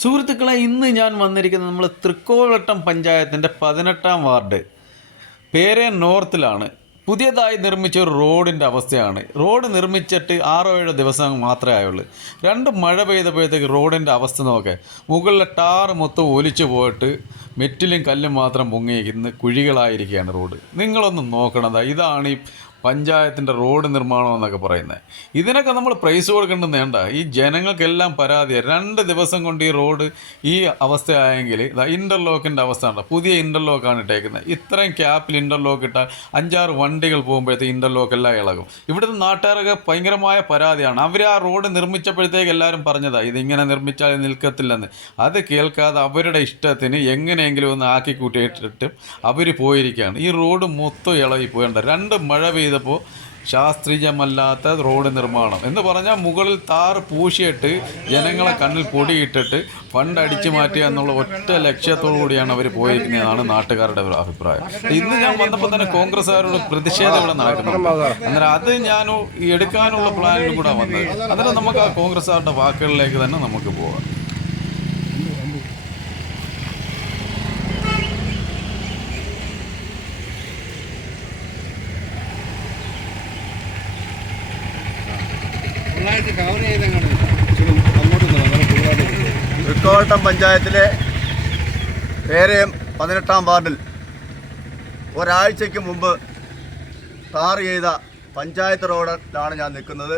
സുഹൃത്തുക്കളെ, ഇന്ന് ഞാൻ വന്നിരിക്കുന്നത് നമ്മൾ തൃക്കോവട്ടം പഞ്ചായത്തിൻ്റെ 18-ാം വാർഡ് പേരെ നോർത്തിലാണ്. പുതിയതായി നിർമ്മിച്ച ഒരു റോഡിൻ്റെ അവസ്ഥയാണ്. റോഡ് നിർമ്മിച്ചിട്ട് 6-7 ദിവസം മാത്രമേ ആയുള്ളൂ. 2 മഴ പെയ്തപ്പോഴത്തേക്ക് റോഡിൻ്റെ അവസ്ഥ നോക്കെ, മുകളിലെ ടാർ മൊത്തം ഒലിച്ചു പോയിട്ട് മെറ്റിലും കല്ലും മാത്രം പൊങ്ങിയിരിക്കുന്ന കുഴികളായിരിക്കുകയാണ് റോഡ്. നിങ്ങളൊന്ന് നോക്കണതാ, ഇതാണ് ഈ പഞ്ചായത്തിൻ്റെ റോഡ് നിർമ്മാണം എന്നൊക്കെ പറയുന്നത്. ഇതിനൊക്കെ നമ്മൾ പ്രൈസ് കൊടുക്കേണ്ടത് വേണ്ട. ഈ ജനങ്ങൾക്കെല്ലാം പരാതിയാണ്. 2 ദിവസം കൊണ്ട് ഈ റോഡ് ഈ അവസ്ഥയായെങ്കിൽ ഇൻ്റർലോക്കിൻ്റെ അവസ്ഥ ഉണ്ട്. പുതിയ ഇൻ്റർലോക്കാണ് ഇട്ടേക്കുന്നത്. ഇത്രയും ക്യാപ്പിൽ ഇൻ്റർലോക്ക് ഇട്ടാൽ 5-6 വണ്ടികൾ പോകുമ്പോഴത്തേക്ക് ഇൻ്റർലോക്ക് എല്ലാം ഇളകും. ഇവിടുത്തെ നാട്ടുകാർക്ക് ഭയങ്കരമായ പരാതിയാണ്. അവർ ആ റോഡ് നിർമ്മിച്ചപ്പോഴത്തേക്ക് എല്ലാവരും പറഞ്ഞതാണ് ഇതിങ്ങനെ നിർമ്മിച്ചാൽ നിൽക്കത്തില്ലെന്ന്. അത് കേൾക്കാതെ അവരുടെ ഇഷ്ടത്തിന് എങ്ങനെയെങ്കിലും ഒന്ന് ആക്കി കൂട്ടിയിട്ടിട്ട് അവർ പോയിരിക്കുകയാണ്. ഈ റോഡ് മൊത്തം ഇളകി പോകേണ്ട. 2 മഴ പെയ്തപ്പോൾ ശാസ്ത്രീയമല്ലാത്ത റോഡ് നിർമ്മാണം എന്ന് പറഞ്ഞാൽ മുകളിൽ താറ് പൂശിയിട്ട് ജനങ്ങളെ കണ്ണിൽ പൊടിയിട്ടിട്ട് ഫണ്ട് അടിച്ചു മാറ്റുക എന്നുള്ള ഒറ്റ ലക്ഷ്യത്തോടു കൂടിയാണ് അവർ പോയിരിക്കുന്നതാണ് നാട്ടുകാരുടെ അഭിപ്രായം. ഇന്ന് ഞാൻ വന്നപ്പോൾ തന്നെ കോൺഗ്രസ്സുകാരുടെ പ്രതിഷേധം ഇവിടെ നടക്കുന്നുണ്ട്. അന്നേരം അത് ഞാൻ എടുക്കാനുള്ള പ്ലാനിലും കൂടെ വന്നത്. അന്നേരം നമുക്ക് ആ കോൺഗ്രസ്സുകാരുടെ വാക്കുകളിലേക്ക് തന്നെ നമുക്ക് പോകാം. തൃക്കോവട്ടം പഞ്ചായത്തിലെ പേരയം 18-ാം വാർഡിൽ ഒരാഴ്ചയ്ക്ക് മുമ്പ് ടാർ ചെയ്ത പഞ്ചായത്ത് റോഡിലാണ് ഞാൻ നിൽക്കുന്നത്.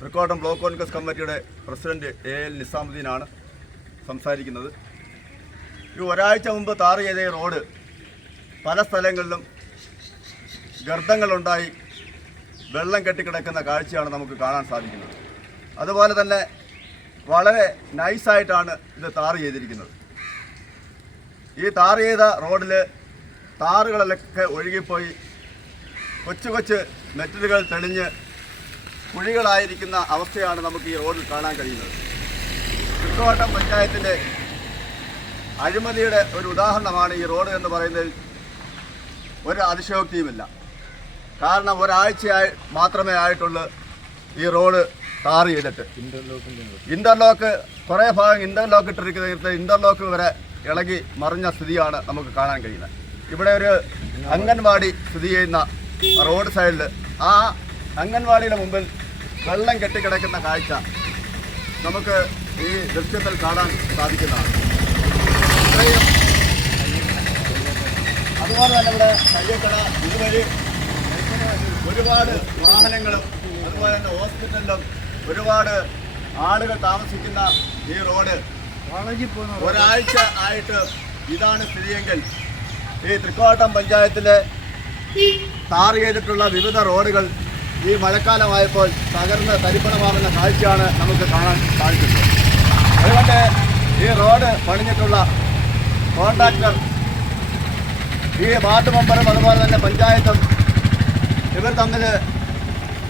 തൃക്കോവട്ടം ബ്ലോക്ക് കോൺഗ്രസ് കമ്മിറ്റിയുടെ പ്രസിഡന്റ് AL നിസാമുദ്ദീനാണ് സംസാരിക്കുന്നത്. ഈ ഒരാഴ്ച മുമ്പ് ടാർ ചെയ്ത ഈ റോഡ് പല സ്ഥലങ്ങളിലും ഗർത്തങ്ങളുണ്ടായി വെള്ളം കെട്ടിക്കിടക്കുന്ന കാഴ്ചയാണ് നമുക്ക് കാണാൻ സാധിക്കുന്നത്. അതുപോലെ തന്നെ വളരെ നൈസായിട്ടാണ് ഇത് ടാർ ചെയ്തിരിക്കുന്നത്. ഈ ടാർ ചെയ്ത റോഡിൽ താറുകളിലൊക്കെ ഒഴുകിപ്പോയി കൊച്ചു കൊച്ചു മെറ്റലുകൾ തെളിഞ്ഞ് കുഴികളായിരിക്കുന്ന അവസ്ഥയാണ് നമുക്ക് ഈ റോഡിൽ കാണാൻ കഴിയുന്നത്. തൃക്കോവട്ടം പഞ്ചായത്തിൻ്റെ അഴിമതിയുടെ ഒരു ഉദാഹരണമാണ് ഈ റോഡ് എന്ന് പറയുന്നതിൽ ഒരു അതിശയോക്തിയുമില്ല. കാരണം ഒരാഴ്ചയായി മാത്രമേ ആയിട്ടുള്ളൂ ഈ റോഡ് ടാർ ചെയ്തിട്ട്. ഇൻ്റർലോക്ക് കുറേ ഭാഗം ഇൻ്റർലോക്ക് ഇട്ടിരിക്കുന്ന ഇൻ്റർലോക്ക് വരെ ഇളകി മറിഞ്ഞ സ്ഥിതിയാണ് നമുക്ക് കാണാൻ കഴിയുന്നത്. ഇവിടെ ഒരു അംഗൻവാടി സ്ഥിതി ചെയ്യുന്ന റോഡ് സൈഡിൽ ആ അംഗൻവാടിയുടെ മുമ്പിൽ വെള്ളം കെട്ടിക്കിടക്കുന്ന കാഴ്ച നമുക്ക് ഈ ദൃശ്യത്തിൽ കാണാൻ സാധിക്കുന്നതാണ്. അതുപോലെ തന്നെ ഇവിടെ കയ്യക്കട ഇതുവഴി ഒരുപാട് വാഹനങ്ങളും അതുപോലെ തന്നെ ഹോസ്പിറ്റലിലും ഒരുപാട് ആളുകൾ താമസിക്കുന്ന ഈ റോഡ് ഒരാഴ്ച ആയിട്ട് ഇതാണ് സ്ഥിതിയെങ്കിൽ ഈ തൃക്കോവട്ടം പഞ്ചായത്തിലെ ടാർ ചെയ്തിട്ടുള്ള വിവിധ റോഡുകൾ ഈ മഴക്കാലമായപ്പോൾ തകർന്ന് തരിപ്പണമാകുന്ന കാഴ്ചയാണ് നമുക്ക് കാണാൻ സാധിക്കുന്നത്. അതുകൊണ്ട് ഈ റോഡ് പണിഞ്ഞിട്ടുള്ള കോൺട്രാക്ടർ ഈ വാർഡ് മെമ്പറും അതുപോലെ തന്നെ പഞ്ചായത്തും ഇവർ തമ്മിൽ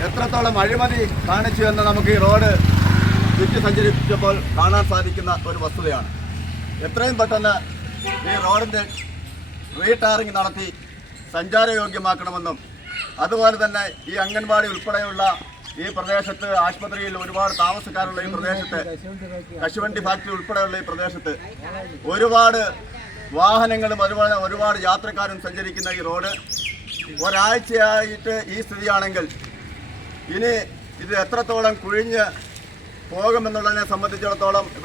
എത്രത്തോളം അഴിമതി കാണിച്ചു എന്ന് നമുക്ക് ഈ റോഡ് ചുറ്റി സഞ്ചരിച്ചപ്പോൾ കാണാൻ സാധിക്കുന്ന ഒരു വസ്തുതയാണ്. എത്രയും പെട്ടെന്ന് ഈ റോഡിൻ്റെ റീടാറിങ് നടത്തി സഞ്ചാരയോഗ്യമാക്കണമെന്നും അതുപോലെ തന്നെ ഈ അംഗൻവാടി ഉൾപ്പെടെയുള്ള ഈ പ്രദേശത്ത് ആശുപത്രിയിൽ ഒരുപാട് താമസക്കാരുള്ള ഈ പ്രദേശത്ത് കശുവണ്ടി ഫാക്ടറി ഉൾപ്പെടെയുള്ള ഈ പ്രദേശത്ത് ഒരുപാട് വാഹനങ്ങളും അതുപോലെ ഒരുപാട് യാത്രക്കാരും സഞ്ചരിക്കുന്ന ഈ റോഡ് ഒരാഴ്ചയായിട്ട് ഈ സ്ഥിതിയാണെങ്കിൽ ഇനി ഇത് എത്രത്തോളം കുഴിഞ്ഞ് പോകുമെന്നുള്ളതിനെ സംബന്ധിച്ചിടത്തോളം ഇവിടെ